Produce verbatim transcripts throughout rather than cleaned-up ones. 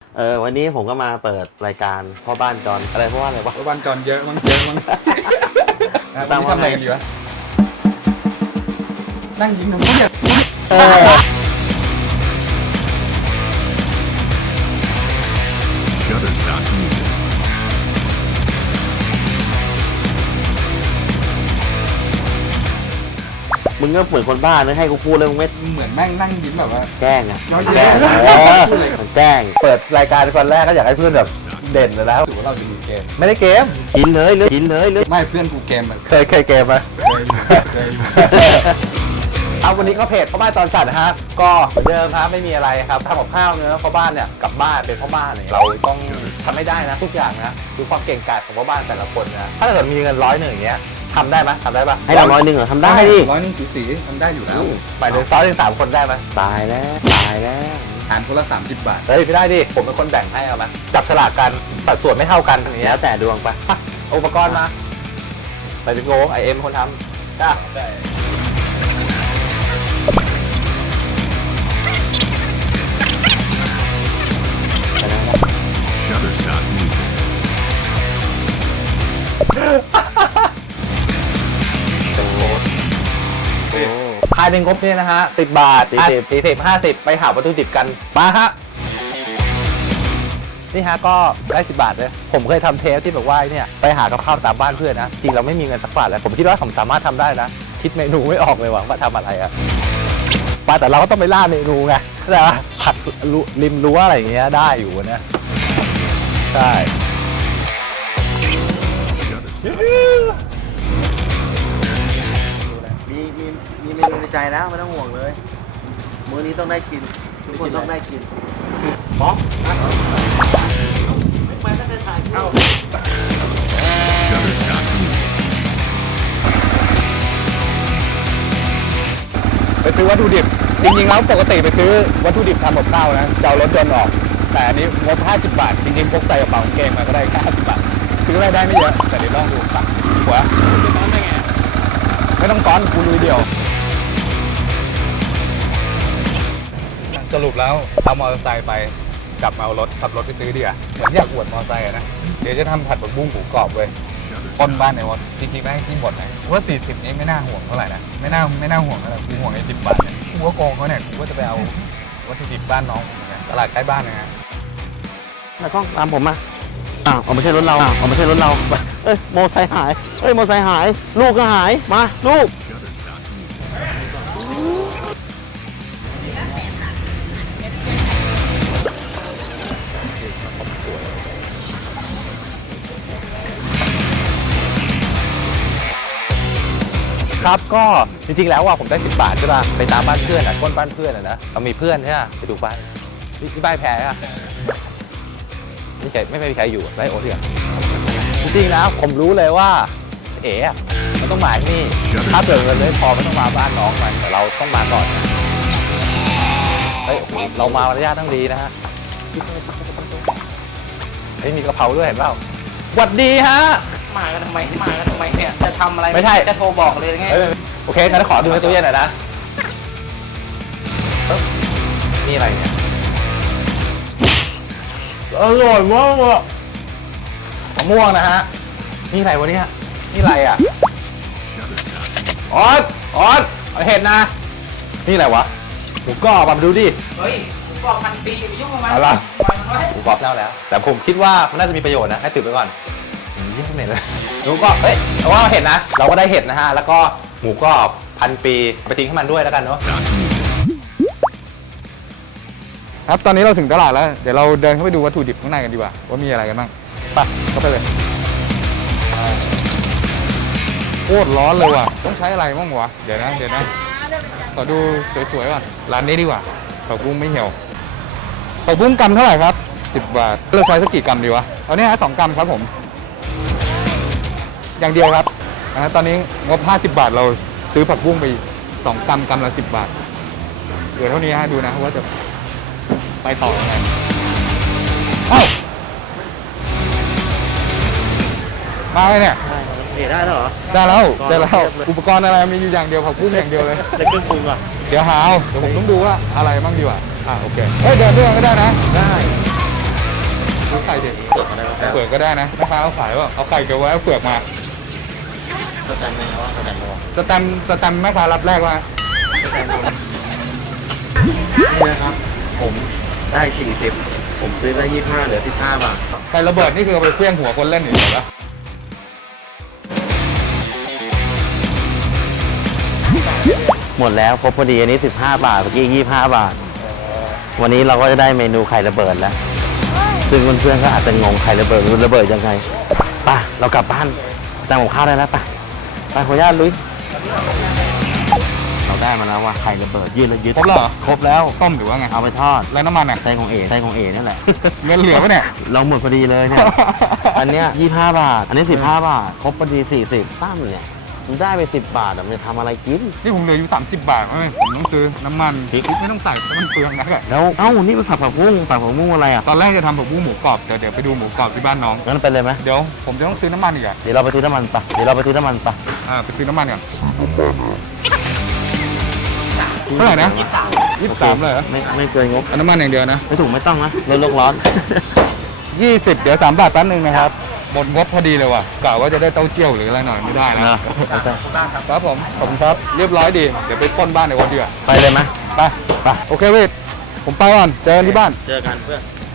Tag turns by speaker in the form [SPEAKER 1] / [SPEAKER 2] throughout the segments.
[SPEAKER 1] เออวันนี้ผมก็มาเปิดรายการพ่อบ้านจอนอะไรเพราะว่าอะไรวะ
[SPEAKER 2] พ่อบ้านจอนเยอะมั้งเยอะมั้งตามทำอะไรกันอยู่วะนั่งยิงหนูเนี่ย
[SPEAKER 1] เออ
[SPEAKER 3] Shutterstock Music.
[SPEAKER 1] มึงก็เหมือนคนบ้านะให้กูพูดเลยมึงไม่
[SPEAKER 2] เหมือนแม่งนั่งยิ้มแบบว่า
[SPEAKER 1] แกล้งอะ
[SPEAKER 2] ย้อน
[SPEAKER 1] แกล้
[SPEAKER 2] แย้
[SPEAKER 1] ง
[SPEAKER 2] ง
[SPEAKER 1] เออมันแกล้ง
[SPEAKER 4] เปิดรายการคนแรกก็อยากให้เพื่อนแบบเด่นเลยแล้ว
[SPEAKER 2] ถือว่าเราจะมีเกม
[SPEAKER 4] ไม่ได้เกม
[SPEAKER 1] กินเลยเลยกินเลยเลย
[SPEAKER 2] ไม่เพื่อนกูเกมแบบ
[SPEAKER 4] เคยเคยเกมไหม
[SPEAKER 2] เคยอยู่เคยอยู่
[SPEAKER 4] เอาวันนี้ก็เพจพ่อบ้านตอนจัดนะฮะก็เหมือนเดิมครับไม่มีอะไรครับทำกับข้าวเนื้อพ่อบ้านเนี่ยกลับบ้านเป็นพ่อบ้านเนี่ยเราต้องทำให้ได้นะทุกอย่างนะดูความเก่งกาจของพ่อบ้านแต่ละคนนะถ้าเกิดมีเงินร้อยหนึ่งอย่างเงี้ยทำได้ไหมทำได้ปะ
[SPEAKER 1] ให้เราร้อยหนึ่งเหรอทำได้ดิ
[SPEAKER 2] ร้อยหนึ่งสีสีทำได้อยู่แล้ว
[SPEAKER 4] หมายถึงซ้อนถึงสามคนได้ไหม
[SPEAKER 1] ตายแล้วตายแล้ว
[SPEAKER 2] หารคนละสามสิบบาท
[SPEAKER 4] เฮ้ยไม่ได้ดิผมเป็นคนแบ่งให้เอาไหมจับฉลากกันสัดส่วนไม่เท่ากันอย่างเงี้
[SPEAKER 1] แล้
[SPEAKER 4] ยว
[SPEAKER 1] แต่ดวงปะ
[SPEAKER 4] อ่ะอุปกรณ์มาไปถึงโง่ไอเอ็มคนทำจ้า
[SPEAKER 3] Shutterstock Music.
[SPEAKER 1] โอ้
[SPEAKER 4] ภายในงบเนี่ยนะฮะสิบบาท
[SPEAKER 1] สี่สิบ
[SPEAKER 4] สี่สิบห้าสิบไปหาวัตถุดิบกันมาฮะนี่ฮะก็ได้สิบบาทเลยผมเคยทำเทปที่แบบว่าเนี่ยไปหากับข้าวตามบ้านเพื่อนนะจริงเราไม่มีเงินสักบาทเลยผมคิดว่าผมสามารถทำได้นะคิดเมนูไม่ออกเลยหวังว่าทำอะไรอะปาแต่เราก็ต้องไปล่าเมนูไงแต่ว่าผัดริมรั้วอะไรอย่างเงี้ยได้อยู่นะใช่
[SPEAKER 3] Shutterstock.
[SPEAKER 1] มีมีมีเมนูในใจแล้วไม่ต้องห่วงเลยมื้อนี้ต้องได้กินทุกคนต้องได้กินป๊อก
[SPEAKER 3] Shutterstock Music.
[SPEAKER 2] ไปซื้อวัตถุดิบจริงๆแล้วปกติไปซื้อวัตถุดิบทำกับข้าวนะจะเอารถยนต์ออกแต่อันนี้งบห้าสิบบาทจริงๆพกใส่กระเป๋ากางเกงมาก็ได้แค่ห้าสิบบาทซื้ออะไรได้ไม่เยอะแต่เดี๋ยวลองดูตักหัวจะซ้อนได้ไงไม่ต้องซ้อนกูลุยเดียวสรุปแล้วเอามอเตอร์ไซค์ไปกลับมาเอารถขับรถไปซื้อดีกว่าเหมือนอยากอวดมอเตอร์ไซค์อะนะเดี๋ยวจะทำผัดผักบุ้งหมูกรอบเว้ยปนบ้านในวัดจริงๆได้ที่หมดนะว่าสี่สิบนี้ไม่น่าห่วงเท่าไหร่นะไม่น่าไม่น่าห่วงเท่าไหร่กูห่วงไอ้สิบบาทเนี่ยกูก็โกงเขาเนี่ยกูก็จะไปเอาวัตถุดิบบ้านน้องผมเนี่ยตลาดใกล้บ้านนะฮะ
[SPEAKER 1] แล้วกล้องตามผมมาอ้าวเอาไม่ใช่รถเราอ้าวเอาไม่ใช่รถเราเอ้ยโมอไซค์หายเอ้ยโมอไซค์หาย ลูกก็หายมาลูก
[SPEAKER 3] Shutterstock Music.
[SPEAKER 4] ครับก็จริงๆแล้วว่าผมได้สิบบาทใช่ป่ะไปตามบ้านเพื่อนอ่ะก้นบ้านเพื่อนอ่ะนะเรามีเพื่อนใช่ไหมไปดูบ้านที่ที่บ้านแพ้อ่ะไม่ใช่ไม่ไม่มีใครอยู่ไล่โอ๊ตเนี่ยจริงๆนะผมรู้เลยว่าเอ๋อะมันต้องมาที่นี่ถ้าเกิดเงินเลยพอมันต้องมาบ้านน้องมันแต่เราต้องมาก่อนนะเฮ้ยเรามามารยาทต้องดีนะฮะเฮ้ยมีกระเพราด้วยเห็นเปล่าสวัสดีฮะ
[SPEAKER 5] มากันทำไมมากันทำไมเนี่ยจะทำอะไร
[SPEAKER 4] ไม่ใช่
[SPEAKER 5] จะโทรบอกเลยไง
[SPEAKER 4] เอ้ยโอเคงั้นขอดูในตู้เย็นหน่อยนะเอ้านี่อะไรเนี่ยอร่อยมากเลยมะม่วงนะฮะนี่อะไรวะเนี่ยนี่อะไรอ่ะ
[SPEAKER 3] Shutterstock Music.
[SPEAKER 4] ออสออสเอาเห็นนะนี่อะไรวะหมูกรอบมาดูดิ
[SPEAKER 5] เฮ้ยผมบอกพันปีอย่าไปยุ่งกับมัน
[SPEAKER 4] เอาล่ะ
[SPEAKER 5] ปล่อยมันไว้
[SPEAKER 4] หมูกรอบเล่าแล้ว แต่ผมคิดว่ามันน่าจะมีประโยชน์นะให้ตื่นไปก่อนอืมยิ่งเหม็นเลยหมูกรอบเฮ้ยแต่ว่าเห็ดนะ เราก็ได้เห็ดนะฮะแล้วก็หมูกรอบพันปีเอาไปทิ้งให้มันด้วยแล้วกันเนาะ
[SPEAKER 3] Stock Music.
[SPEAKER 2] ครับตอนนี้เราถึงตลาดแล้วเดี๋ยวเราเดินเข้าไปดูวัตถุดิบข้างในกันดีกว่าว่ามีอะไรกันบ้างไปเข้าไปเลยโคตรร้อนเลยว่ะต้องใช้อะไรบ้างวะเดี๋ยวนะเดี๋ยวนะขอดูสวยๆก่อนร้านนี้ดีกว่าผักบุ้งไม่เหี่ยวผักบุ้งกรัมเท่าไหร่ครับสิบบาทเราใช้สักกี่กรัมดีวะเอาเนี่ยฮะสองกรัมครับผมอย่างเดียวครับนะฮะตอนนี้งบห้าสิบบาทเราซื้อผักบุ้งไปสองกรัมกรัมละสิบบาทเหลือเท่านี้ฮะดูนะว่าจะไปต่อยังไงเอ้ามาเลยเนี่ย
[SPEAKER 1] เอ๋ได้แล้วเหรอ
[SPEAKER 2] ได้แล้วได้แล้ว
[SPEAKER 1] เรียบเลย
[SPEAKER 2] อุปกรณ์อะไรมีอยู่อย่างเดียวผักบุ้งอย่างเดียวเลย
[SPEAKER 1] จะเครื่องปรุงอ่ะ
[SPEAKER 2] เดี๋ยวหาเอาเดี๋ยวผมต้องดูว่าอะไรบ้างดีกว่าอ่าโอเคเฮ้ยเดินด้วยกันก็ได้นะ
[SPEAKER 1] ได้เปิดมาได้ไหม
[SPEAKER 2] เปลือกก็ได้นะแม่ค้าเอาขายว่าเอาไข่เก็บไว้เอาเปลือกมา
[SPEAKER 1] สแตนไหมว่าสแตนไหมวะ
[SPEAKER 2] สแตมป์สแตมป์แม่ค้ารับแรกว่า
[SPEAKER 1] นี่นะครับผมได้สี่สิบผมซื้อได้ยี่สิบห้าเหลือสิบห้าบาท
[SPEAKER 2] ไข่ระเบิดนี่คือเอาไปเคลื่อนหัวคนเล่นอยู่เหรอ
[SPEAKER 1] หมดแล้วครบพอดีอันนี้สิบห้าบาทเมื่อกี้ยี่สิบห้าบาท วันนี้เราก็จะได้เมนูไข่ระเบิดแล้ว ซึ่งเพื่อนๆก็อาจจะงงไข่ระเบิดระเบิดยังไงไป่ะเรากลับบ้านแต่งของข้าวได้แล้วไป่ะไปขออนุญาตลุยเราได้มาแล้วว่าไข่ระเบิดยืดแล้วยึด
[SPEAKER 2] ครบแล้วเหรอ
[SPEAKER 1] ครบแล้ว
[SPEAKER 2] ต้มหรือว่าไง
[SPEAKER 1] เอาไปทอด
[SPEAKER 2] แล้วน้ำมันอ่ะ
[SPEAKER 1] ไส้ของเอไส้ของเอนี่แหละ
[SPEAKER 2] เงินเหลือปะเนี่ย
[SPEAKER 1] เราหมดพอดีเลยเนี่ย อันเนี้ยยี่สิบห้าบาท อันนี้สิบห้าบาท ครบพอดีสี่สิบตั้มเนี่ยมันได้ไปสิบบาทอะมันจะทำอะไรกิน
[SPEAKER 2] นี่ผมเหลืออยู่สามสิบบาทไม่ผมต้องซื้อน้ำมัน
[SPEAKER 1] พริก
[SPEAKER 2] ไม่ต้องใส่เพราะมันเปลืองนะ
[SPEAKER 1] แล้วเอ้านี่มันผัดผักบุ้งผัดผักบุ้งอะไรอ่ะ
[SPEAKER 2] ตอนแรกจะทำผักบุ้งหมูกรอบแต่เดี๋ยวไปดูหมูกรอบที่บ้านน้อง
[SPEAKER 1] งั้นไปเลยไหม
[SPEAKER 2] เดี๋ยวผมจะต้องซื้อน้ำมันอีกอ่ะ
[SPEAKER 1] เดี๋ยวเราไปซื้อน้ำมันปะเดี๋ยวเราไปซื้อน้ำมันปะ
[SPEAKER 2] อ่าไปซื้อน้ำมันก่อนเท่าไหร่นะยี่สิบสามเลยเหรอ
[SPEAKER 1] ไม่ไม่เกินงบ
[SPEAKER 2] เอาน้ำมันอย่างเดียวนะ
[SPEAKER 1] ไม่ถูกไม่ต้องนะรถโลกร้อน
[SPEAKER 2] ยี่สิบเดี๋ยวสามบาทแป๊บนึงนะครับหมดงบพอดีเลยว่ะกะว่าจะได้เต้าเจี้ยวหรืออะไรหน่อยไม่ได้นะ
[SPEAKER 1] เอาไป
[SPEAKER 2] ครับผมขอบคุณครับเรียบร้อยดีเดี๋ยวไปปล้นบ้านในวันเดียวา
[SPEAKER 1] ไปเลยไหม
[SPEAKER 2] ไปไปโอเคเว้ยผมไปก่อนเจอกันที่บ้าน
[SPEAKER 1] เจอกันเพื่อน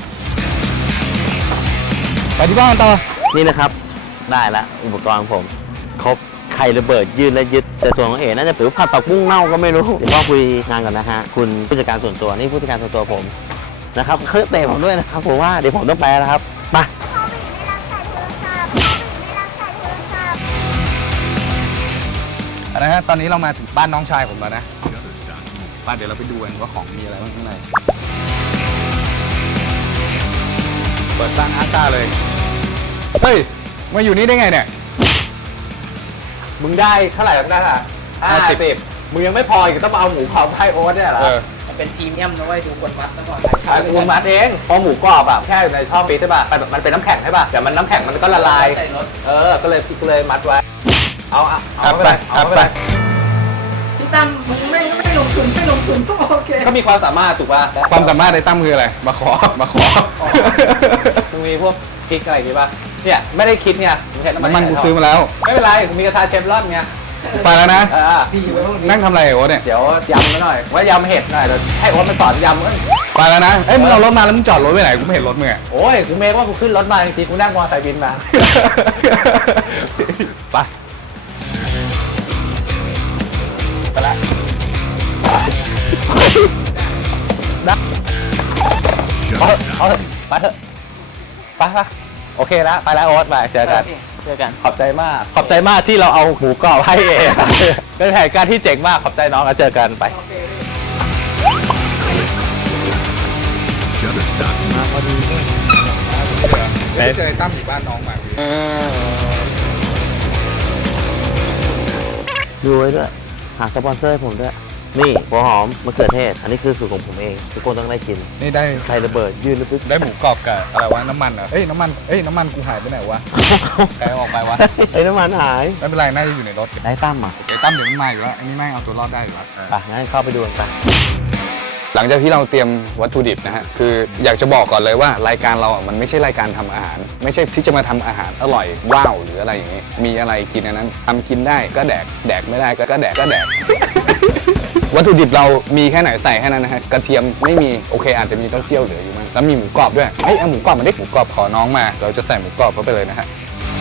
[SPEAKER 2] ไปที่บ้านต่อ
[SPEAKER 1] นี่นะครับ ได้ละอุปกรณ์ของผม ครบไข่ระเบิดยืดและยึดแต่ส่วนของเอ๋น่าจะถือผัดผักบุ้งเน่าก็ไม่รู้ เดี๋ยวพ่อคุยงานก่อนนะฮะคุณผู้จัดการส่วนตัวนี่ผู้จัดการส่วนตัวผมนะครับเขาเตะผมด้วยนะครับผมว่าเดี๋ยวผมต้องไปแล้วครับไป
[SPEAKER 2] นะฮะตอนนี้เรามาถึงบ้านน้องชายผมแล้วนะ
[SPEAKER 3] Shutterstock Music.
[SPEAKER 2] บ้านเดี๋ยวเราไปดูกันว่าของมีอะไรบ้างข้างในเปิดสร้างอาร์ตาเลยเฮ้ยมาอยู่นี่ได้ไงเนี่ย
[SPEAKER 4] มึงได้เท่าไหร่แล้วนะห้าสิบมึงยังไม่พออีกต้องมาเอาหมูกรอบให้โอ๊ตเนี่ยเหรอ
[SPEAKER 2] เออ
[SPEAKER 5] มันเป็นพรีเมียมนะเว้ยดูคนวัดซะก่อน
[SPEAKER 4] ใช่กูมัดเองพอหมูกรอบแบบแช่อยู่ในช่องฟรีซใช่ป่ะมันมันเป็นน้ำแข็งใช่ป่ะแต่มันน้ำแข็งมันก็ละลาย
[SPEAKER 5] ใส่รถ
[SPEAKER 4] เออ ก็เลยกูเลยมัดไว้ เอาอะเอาไม่เป็นไรเอาไม่เป็นไร
[SPEAKER 5] พี่ตั้มมึงไม่ไม่ลงทุนไม่ลงทุนก็โอเค
[SPEAKER 4] ก็มีความสามารถถูกป่ะ
[SPEAKER 2] ความสามารถในตั้มคืออะไรมาขอมาขอ
[SPEAKER 4] มึงมีพวกพริกอะไรอย่างงี้ป่ะเนี่ยไม่ได้คิดเนี่ยมึงเห็น
[SPEAKER 2] น้ำมันกูซื้อมาแล้ว
[SPEAKER 4] ไม่เป็นไรกูมีกระทะเชฟรอนไง
[SPEAKER 2] ไปแล้วนะ
[SPEAKER 4] เออ
[SPEAKER 5] พี่ไว้พวกนี้
[SPEAKER 2] นั่งทำอะไรวะเนี่ย
[SPEAKER 4] เดี๋ยวยำไว้หน่อยว่ายำเห็ดหน่อยเดี๋ยวให้โอ๊ตมันสอนยำกัน
[SPEAKER 2] ไปแล้วนะเอ้ยมึงเอารถมาแล้วมึงจอดรถไว้ไหนกูไม่เห็นรถมึงอะ
[SPEAKER 4] โอ้ยกูเมคว่ากูขึ้นรถมาจริงๆกูนั่งมอเตอร์ไซค์บินมา
[SPEAKER 2] ไป
[SPEAKER 4] ไปละ เอา
[SPEAKER 3] Shutterstock
[SPEAKER 4] เอา
[SPEAKER 3] Music.
[SPEAKER 4] ไปเถอะไปไปโอเคแล้วไปแล้วโอ๊ตไปเจอกัน
[SPEAKER 5] เจอกัน
[SPEAKER 4] ขอบใจมาก ขอบใจมากที่เราเอาหมูกรอบให้เองเป็นแผนการที่เจ๋งมากขอบใจน้องแล้วเจอกันไป
[SPEAKER 3] Shutterstock Music.
[SPEAKER 2] เดี๋ยวเจอไอ้ตั้มอยู่บ้านน้องมา
[SPEAKER 1] ดูไว้ด้วยหาสปอนเซอร์ให้ผมด้วยนี่หัวหอมมะเขือเทศ อันนี้คือสูตรของผมเองทุกคนต้องได้กิน
[SPEAKER 2] นี่ได้
[SPEAKER 1] ไข่ระเบิดยืดลึก
[SPEAKER 2] ได้หมูกรอบกับอะไรวะน้ำมันเหรอ่ะเอ้ยน้ำมันเอ้ยน้ำมันกูหายไปไหนวะใครเอาออกไปวะ
[SPEAKER 1] ไอ้น้ำมันหาย
[SPEAKER 2] ไม่เป็นไรน่าจะอยู่ในรถ
[SPEAKER 1] ได้ตั้มอ่ะ
[SPEAKER 2] ไอ้ตั้มเดี๋ยวมันมาอยู่แล้วอันนี้ไม่งเอาตัวรอดได้อยู่แล้ว
[SPEAKER 1] ไปงั้นเข้าไปดูกันไป
[SPEAKER 2] หลังจากที่เราเตรียมวัตถุดิบนะฮะคืออยากจะบอกก่อนเลยว่ารายการเราอ่ะมันไม่ใช่รายการทำอาหาร ไม่ใช่ที่จะมาทำอาหารอร่อยว้าวหรืออะไรอย่างงี้มีอะไรกินอันนั้นทำกินได้ก็แดกแดกไม่ได้ก็ก็แดกก็แดก วัตถุดิบเรามีแค่ไหนใส่แค่นั้นนะฮะกระเทียมไม่มีโอเคอาจจะมีเต้าเจี้ยวเหลืออยู่มั้งแล้วมีหมูกรอบด้วยเอ้ยเอาหมูกรอบมาดิหมูกรอบขอน้องมาเราจะใส่หมูกรอบเข้าไปเลยนะฮะ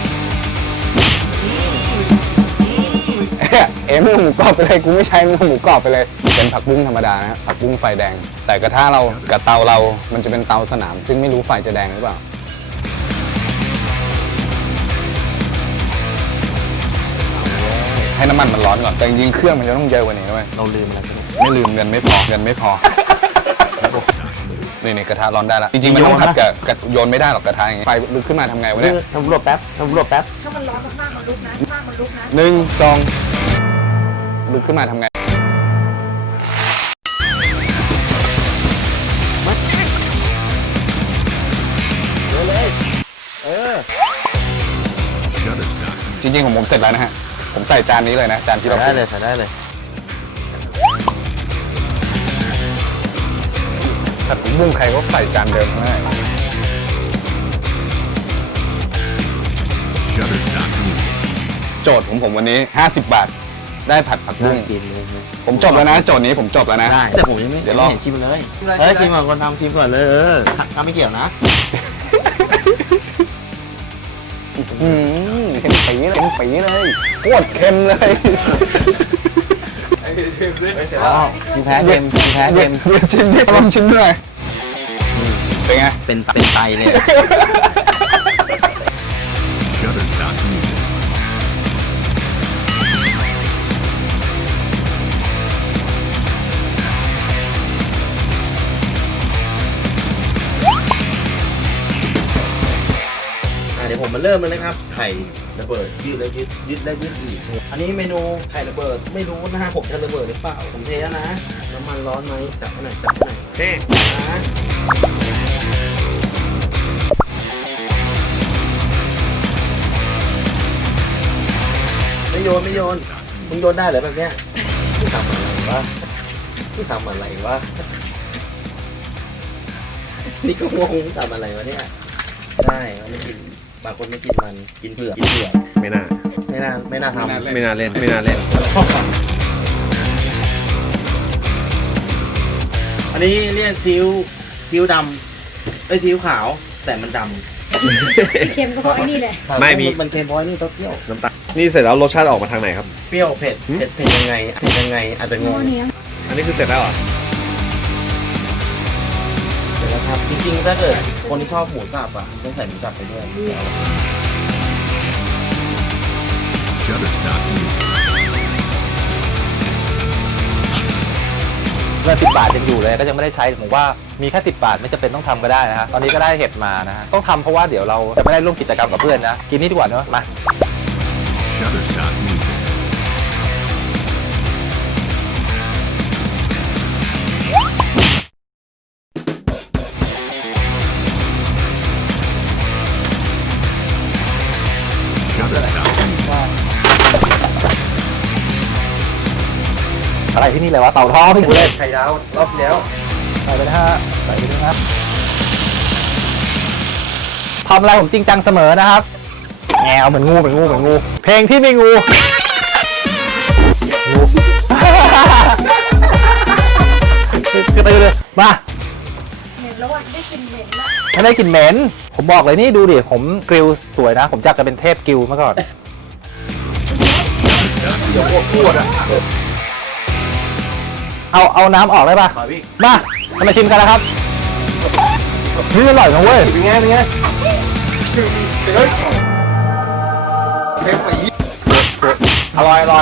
[SPEAKER 2] เอ็มเอาหมูกรอบไปเลยกูไม่ใช้มึงเอาหมูกรอบไปเลยเป็นผักบุ้งธรรมดานะฮะผักบุ้งไฟแดง แต่กระทะเรากับเตาเรามันจะเป็นเตาสนาม ซึ่งไม่รู้ไฟจะแดงหรือเปล่าให้น้ำมันมันร้อนก่อนแต่จริงๆเครื่องมันจะต้องเยอะกว่านี้ด้วย
[SPEAKER 1] เราลืมอะไรไปเนี่ย
[SPEAKER 2] ไม่ลืมเงินไม่พอเงินไม่พอนี่นี่กระทะร้อนได้แล้วจริงๆมันต้องผัดกับกับโยนไม่ได้หรอกกระทะอย่างงี้ไฟลุกขึ้นมาทำไงวะเนี่ย
[SPEAKER 1] ทำรวบแป๊บทำรวบแป๊บ
[SPEAKER 6] ถ้ามันร้อนมากๆมันลุกนะมากมันลุกนะ
[SPEAKER 2] หนึ่งสองลุกขึ้นมาทำไง
[SPEAKER 3] Shutterstock Music.
[SPEAKER 2] จริงๆของผมเสร็จแล้วนะฮะผมใส่จานนี้เลยนะจานที่
[SPEAKER 1] ใส่
[SPEAKER 2] เรา
[SPEAKER 1] ได้เลยใส่ได้เลย
[SPEAKER 2] ผัดผักบุ้งใครก็ใส่จานเดิมให้โจทย์ของผมวันนี้ ห้าสิบบาท ได้ผัดผักบุ้ง
[SPEAKER 1] กินเลยนะ
[SPEAKER 2] ผมจบแล้วนะ โจทย์นี้ผมจบแล้วนะ
[SPEAKER 1] ได้แต่ผมยังไม่
[SPEAKER 2] เดี๋ยวลอง
[SPEAKER 1] ไม่เห็นชิมเลยเฮ้ยชิมก่อนคนทำชิมก่อนเลยเออทำไม่เกี่ยวนะ
[SPEAKER 2] อืมเค็มปีเลยเค็มปีเลยโคตรเค็มเลย
[SPEAKER 1] อ๋อมีแพ้เค็มมีแพ้เค็ม
[SPEAKER 2] เดี๋ยวชิมดิลองชิมหน่อยเป็นไง
[SPEAKER 1] เป็นเป็นไตเลย
[SPEAKER 3] Shutterstock Music.
[SPEAKER 1] อ่ะเดี๋ยวผมมาเริ่มเลยนะครับไข่ระเบิดยืดแล้วยืดยืดแล้วยืดอีกอันนี้เมนูไข่ระเบิดไม่รู้นะฮะผมจะระเบิดหรือเปล่าผมเทแล้วนะน้ำมันร้อนไหมจับให้หน่อยจับให้หน่อยเทนะไม่โยนไม่โยนมึงโยนได้เหรอแบบเนี้ยมึงทำอะไรวะมึงทำอะไรวะนี่ก็งงมึงทำอะไรวะเนี่ยใช่มันไม่กินบางคนไม่กินมันกินเผือกกินเผือก
[SPEAKER 4] ไม่น่า
[SPEAKER 1] ไม่น่าไม่น่าทำ
[SPEAKER 4] ไม่น่าเล่น ไม่น่าเล่น
[SPEAKER 1] อันนี้เรียกซีอิ๊วซีอิ๊วดำไอ้ยซีอิ๊วขาวแต่มันด
[SPEAKER 6] เค็มก็เพราะไอ้นี่แหละ
[SPEAKER 1] ำ
[SPEAKER 4] ไม่มี
[SPEAKER 1] มันเค็มเพราะไอ้นี่เต้าเจี้ยว
[SPEAKER 4] น้ำตาลนี่เสร็จแล้วรสชาติออกมาทางไหนครับ
[SPEAKER 1] เปรี้ยวเผ็ดเผ็ดเผ็ดยังไงเผ็ดยังไงอาจจะงง
[SPEAKER 4] อันนี้คือเสร็จแล้วเหรอ
[SPEAKER 1] เดี๋ยวนะครับจริงๆถ้าเกิดคนที่ชอบหมูสับอ่ะต้องใส่หมูสับไปด้วย
[SPEAKER 3] Shutterstock Music.
[SPEAKER 4] เงินสิบบาทยังอยู่เลยก็ยังไม่ได้ใช้ผมว่ามีแค่สิบบาทไม่จำเป็นต้องทำก็ได้นะฮะตอนนี้ก็ได้เห็ดมานะฮะต้องทำเพราะว่าเดี๋ยวเราจะไม่ได้ร่วมกิจกรรมกับเพื่อนนะกินนี่ดีกว่าเนอะมา
[SPEAKER 3] Shutterstock Music.
[SPEAKER 4] อะไรที่นี่เลยวะเต่าทองที่กูเล่น
[SPEAKER 5] ไข่ดาวรอบแล้ว
[SPEAKER 4] ใส่ไปนะฮะใส่ไปนะครับทำอะไรผมจริงจังเสมอนะครับแงวเหมือนงูเหมือนงูเหมือนงูเพลงที่ไม่งูงูกระตือเลยมา
[SPEAKER 6] เหม็นแล้วอ่ะได้กลิ่นเหม็นละ
[SPEAKER 4] ไม่ได้กลิ่นเหม็นผมบอกเลยนี่ดูดิผมกริลสวยนะ ผมอยากจะเป็นเทพกริลมาก่อนเดี๋ยวพวกพูดอ่ะเอาเอาน้ำออกได้ป่ะมาจะมาชิมกันนะครับนี่อร่อยนะเว้ย
[SPEAKER 5] เป็นไงเป็นไง
[SPEAKER 4] อร่อยอร่อย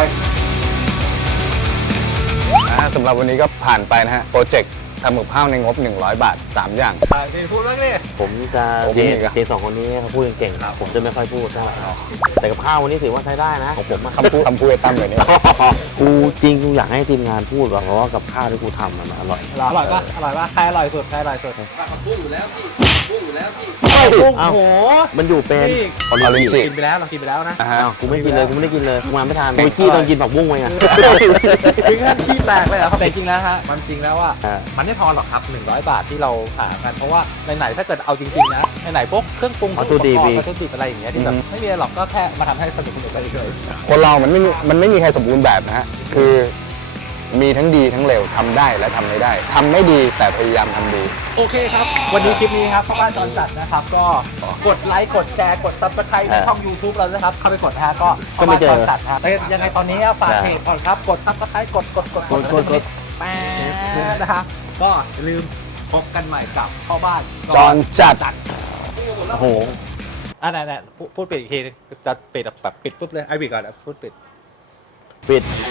[SPEAKER 2] อ่าสำหรับวันนี้ก็ผ่านไปนะฮะ โปรเจกต์ทำหมึกข้าวในงบ หนึ่งร้อย บาท สาม อย่าง
[SPEAKER 4] พูดบ้างดิ
[SPEAKER 1] ผมจะ
[SPEAKER 2] ผม
[SPEAKER 1] เจ
[SPEAKER 2] อีกอะ
[SPEAKER 1] เจสองคนนี้เขาพูดเก่งๆผมจะไม่ค่อยพูดเท่าไหร่แต่กับข้าววันนี้ถือว่าใช้ได้นะของผมอะ
[SPEAKER 2] คำพูดคำพูดไอ้ตั้มเลยเนี่ย
[SPEAKER 1] กูจริงกูอยากให้ทีมงานพูดว่ะเพราะว่ากับข้าวที่กูทำมันอร่อย
[SPEAKER 4] อร่อยป่ะอร่อยป่ะใครอร่อยสุดใครอร่อยสุด
[SPEAKER 5] พุ่งอยู่แล้วพี่พุ่งอยู่แล้วพี่
[SPEAKER 1] โอ้โหมันอยู่เป็น
[SPEAKER 4] นี่
[SPEAKER 1] ออริจิ
[SPEAKER 4] กินไปแล้วเรากินไปแล้วนะ
[SPEAKER 2] อ่าฮะ
[SPEAKER 1] อ้าวกูไม่กินเลยกูไม่ได้กินเลยกูมาไม่ทานกูขี้ตอนกินผักบุ้งไว้ไง
[SPEAKER 4] ถึงขั้นขี้แตกเลยเหรอครับแต่จริงๆแล้วฮะมันจริงแล้วว่า
[SPEAKER 1] อ่า
[SPEAKER 4] มันไม่พอหรอกครับหนึ่งร้อยบาทที่เราหากันเพราะว่าไหนๆถ้าเกิดเอาจริงๆนะไหนๆพวกเครื่องปรุง
[SPEAKER 1] วัตถุดิบ
[SPEAKER 4] อุปกร
[SPEAKER 1] อี
[SPEAKER 4] ณ์
[SPEAKER 1] ก
[SPEAKER 4] วัตถุดิบอะไรอย่างเงี้ยที่แบบไม่มีอะไรหรอกก็แค่มาทำให้สนุกสนุกไปเฉย
[SPEAKER 2] คนเรามันไม่มีมันไม่มีใครสมบูรณ์แบบนะฮะ คือมีทั้งดีทั้งเลวทำได้และทำไม่ได้ทำไม่ดีแต่พยายามทำดี
[SPEAKER 4] โอเคครับ วันนี้คลิปนี้ครับพ่อบ้านจอนจัดนะครับ ก็กดไลค์กดแชร์กดซับสไครต์ในช่อง YouTube เรานะครับ เข้าไปกดนะฮะก็พ่อบ้านจอนจัดครับยังไงตอนนี้ฝากเพจก่อนครับ กดซับสไครต์กดกดกดกดกดกดแป๊บนะครับก็อย่าลืมพบกันใหม่กับพ่อบ้าน
[SPEAKER 2] จอนจัด
[SPEAKER 1] โอ้โห
[SPEAKER 4] อ่ะไหนๆพูดพูดปิดอีกทีนึงจะปิดแบบปิดปุ๊บเลยไอ้ปิดก่อนนะพูดปิด
[SPEAKER 1] ปิด